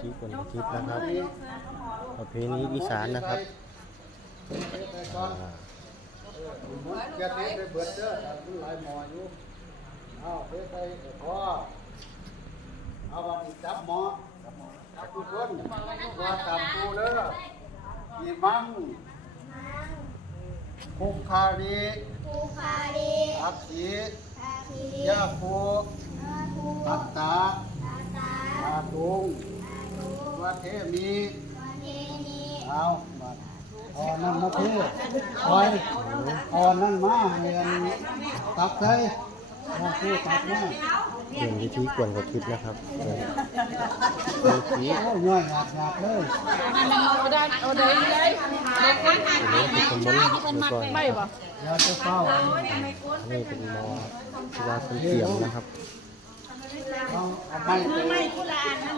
ชีพคนทิพย์นะครับประเพณีอีสานนะครับอ่าอย่าเทไปเบิดเด้อมันหลายหมออยู่เอาเทไปพอเอาวันนี้จับหมอจับหมอจับทุกคนว่าตามกูเด้ออีมังคุกคารีภูคาดีอักขีตาคียาคูอาภูอัตตาตาตา อาตุง วัเทมีเอาบัดเอนั่นมาเทคอยเอนั่นมาเรียนตักใส่เอาคู่ตักมาเป็นวิธีกวนกับทิพย์นะครับวิธีโอ้ยย่อยหยาบหยาบเลยเอาได้เอาได้เลยอันนี้เป็นมนต์แล้วก็นะครับอย่าจะเฝ้าอันนี้เป็นมอที่ว่าคนเตรียมนะครับ เอาเอไม้ไป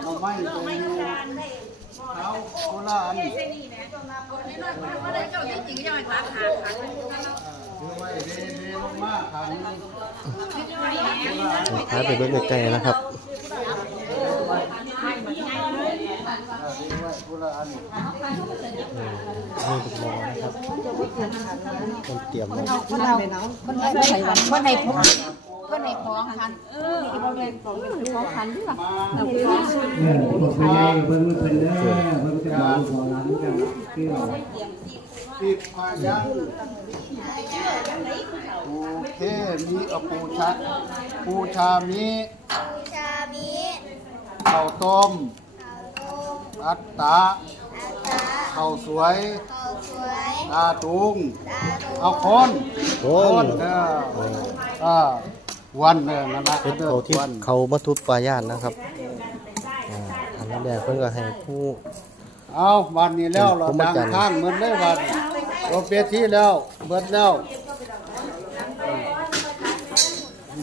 เอาไม้ไปอยู่เอาโคราณไม่ได้เจ้าจริงๆยังไงคะหาหาถือไว้เดเดลงมาขันท้ายไปเบิ้งใกลๆนะครับถือไว้โคราณอืมนี่เป็นมอนะครับคนเตรียมนะคนเราคนไหนคนไหนคนไหน พ้องคนไหนพ้องคันเออคนไหนพ้องพ้องคันด้วยมาเราคือเออพวกพญายเพิ่นเพิ่นเด้อเพิ่นจะมาหัวหลังกันที่เราติดพายันปูเคมีเอาปูชาปูชามีบูชามิข้าวต้มข้าวต้มอัตตาอาตาข้าวสวยข้าวสวยตาตุงตาตูเอาคนโอ้คนเด้ออ่า วันเด้อนั่นละเป็นเด้อเขาที่วันเขามาทุบปลาย่านนะครับอ่าอันนั้นแดงเพิ่นก็ให้ผู้ เอาวันนี้แล้วเราผมมาดังจันทร์ข้างเหมือนเลยวันเราเปียที่แล้วเบิดแล้ว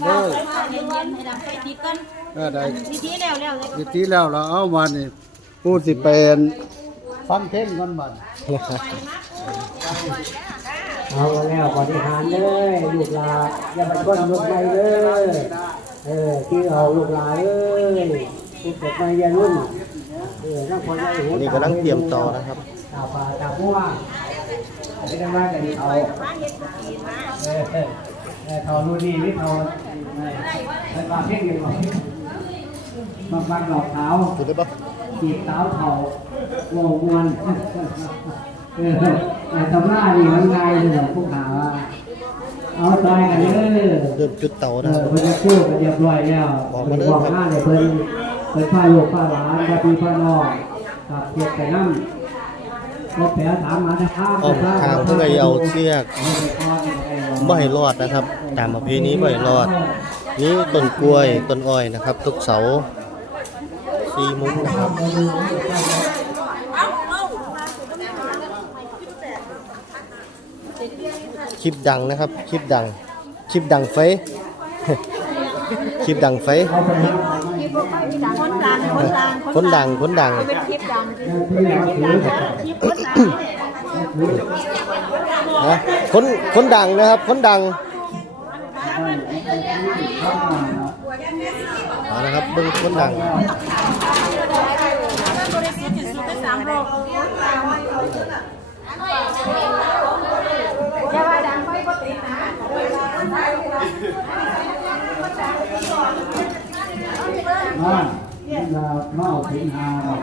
เด้อเย็นๆให้ดังไปทีกันเออได้ทีทีแล้วแล้วเลยพิธีแล้วเราเอาวันนี้ผู้สิเป็นฟังเพลงก่อนบัด เอาแล้วปฏิหารเลยลูกหลานอย่าไปก้นลูกใหม่เลยเออที่เอาลูกหลานเลยลูกเกใหม่เรียนรุ่นเออนักคนใหญ่หูอันนี้กำลังเตรียมต่อนะครับตาปลาตาพัวไม่ได้ว่ากันเอาเออเออเออเขาดูดีไม่เขาเออเป็นว่าเพ่งยังไงบางบางดอกเท้าถูกได้ปะจีบสาวเผาโง่มวนเออ แต่ตำราดีมันง่ายเลยพวกหาว่าเอาใจกันเลยเริ่มจุดเตาเอนะคอรับเพิ่นจะคู่กันเรียบร้อยแล้วบอกมาเลยบอกครับหน้าเลยเพิ่นเพิ่นพาลูกพาหลานพาพี่พาน้องกับเก็บไปนั่งรถแผลถามมานะครับ อ้อมทางเพื่อเอาเชือกไม่ให้รอดนะครับ ตามประเพณีไม่ให้รอด นี่ต้นกล้วยต้นอ้อยนะครับ ทุกเสาสี่มุมนะครับ คลิปดังนะครับ คลิปดัง คลิปดังไฟ คลิปดังไฟ คนดังคนดังคนดังคนดัง เป็นคลิปดังคนะคนคนดังนะครับ คนดังเอานะครับเบิ้งคนดังอย่าว่าดังไปบ่ติดนะ มาเนี่ยเราเอาถึงหาเรา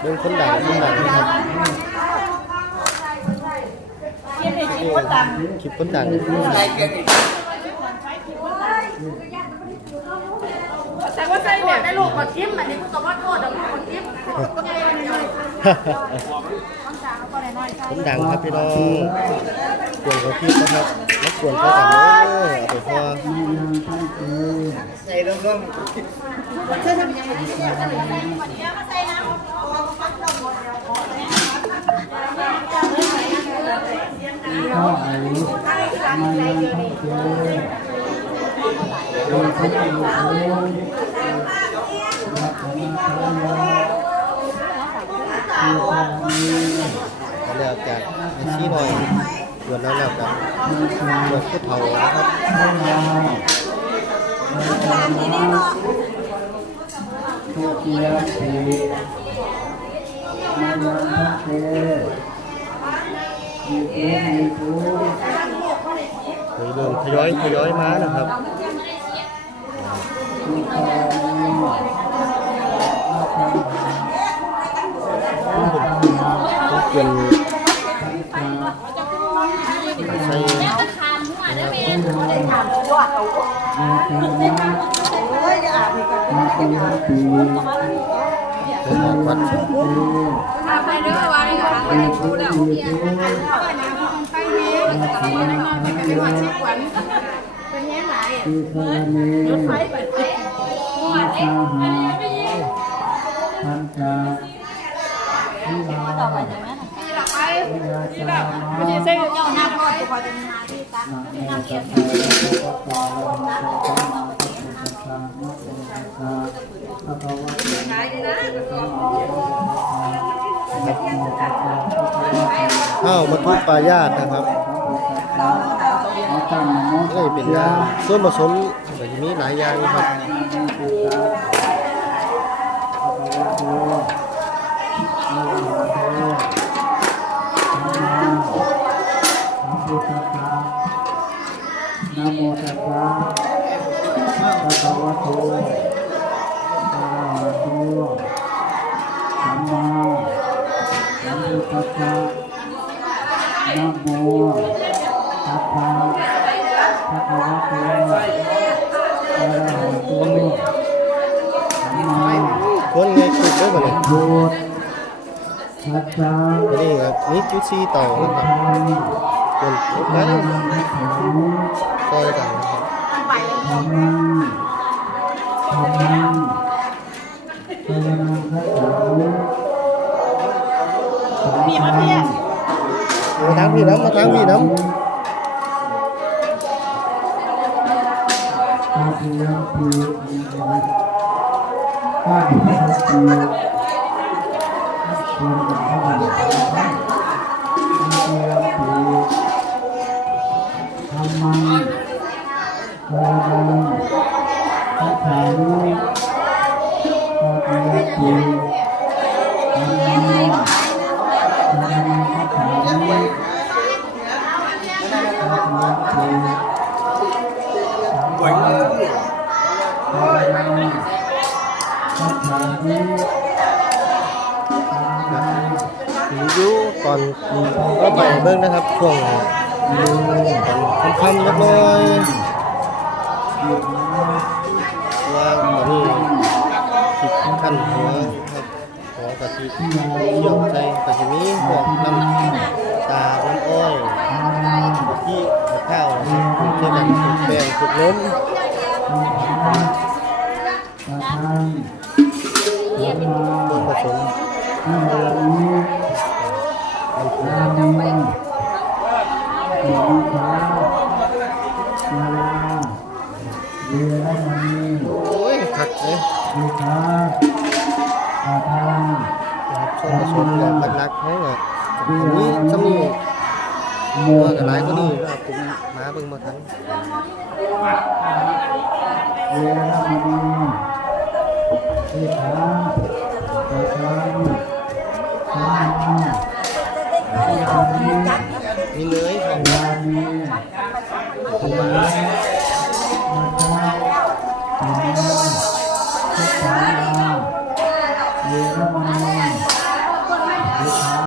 เบิ้งคนดังคนดังนะครับคลิปนี้คนดังคลิปคนดังแต่ว่าใส่แบบได้ลูกกดทิมอันนี้กูก็ว่าโทษเอาลูกกดทิม คนดังครับพี่น้องกวนเขาคลิปนะครับแล้วกวนเขากันเด้อเอาไปพอใส่เรื่องเรื่องเข้าไอ้มันยังทั้งเจ้าเนคนที่อยู่โอ้ยรักษาทายาคือคว แล้วจากไอ้ชี้หน่อยกวนแล้วแล้วกันกวนผู้เฒ่านะครับทุติยมปีมายังพันเตมีเอมีกูเฮ้ยเริ่มทยอยทยอยมานะครับมีคามีอาคาอาคาต้องเปลี่ยนพันธา ใช้ มีคา มามีตุยปีเป็นออกวัดไปเด้อว่าได้ค่ะมีทุติยปีเป็นยังไงมีคา เอ้าหน้าพ่อจะคอยเป็นนาที่ตักนะโมตัสสะภะคะวมมาสัมพุทธัสสะนะโมตัสสะภะคะวะโตอะระหะโตสัมมาสัมพุทธัสสะนะโมตัสสะภะคะวะโตอะระหะโตข้าวมัทุปลายาตนะครับขอตั้งนะโมก็เลยเป็นยาส่วนผสมก็จะมีหลายอย่างนะครับ โมตัสสะภะคะวะโตอะระหะโตสัมมาคนไงคุกได้บ่เนี่ยพุทธัสสะนี่ครับนี่จุดซีเต่านะครับธรรมคนทุกธรนั้นรมะขังซอยกันนะครับธรรมังธรรมังสรนังคัจฉามิมีมาเพียมาทางพี่น้ำมาทางพี่น้ข้าพเจ้าคือข้าพเจ้าคือคนกับข้า อนก็ไปเบิ้งนะครับช่วงตอนค่ำๆเล็กน้อยว่าตอนนี้ติดขั้นหัวหัวกะทิเคี่ยวใจกะทิมีพวกน้ำตาน้ำอ้อยกะทิมะข้าวนะครับเพื่อกันปลูกแป้งปลูกล้มส่วนผสม ส่วนผสมแบบหลักๆให้แบบอันนี้ถ้ามีว่ากับหลายก็ดีน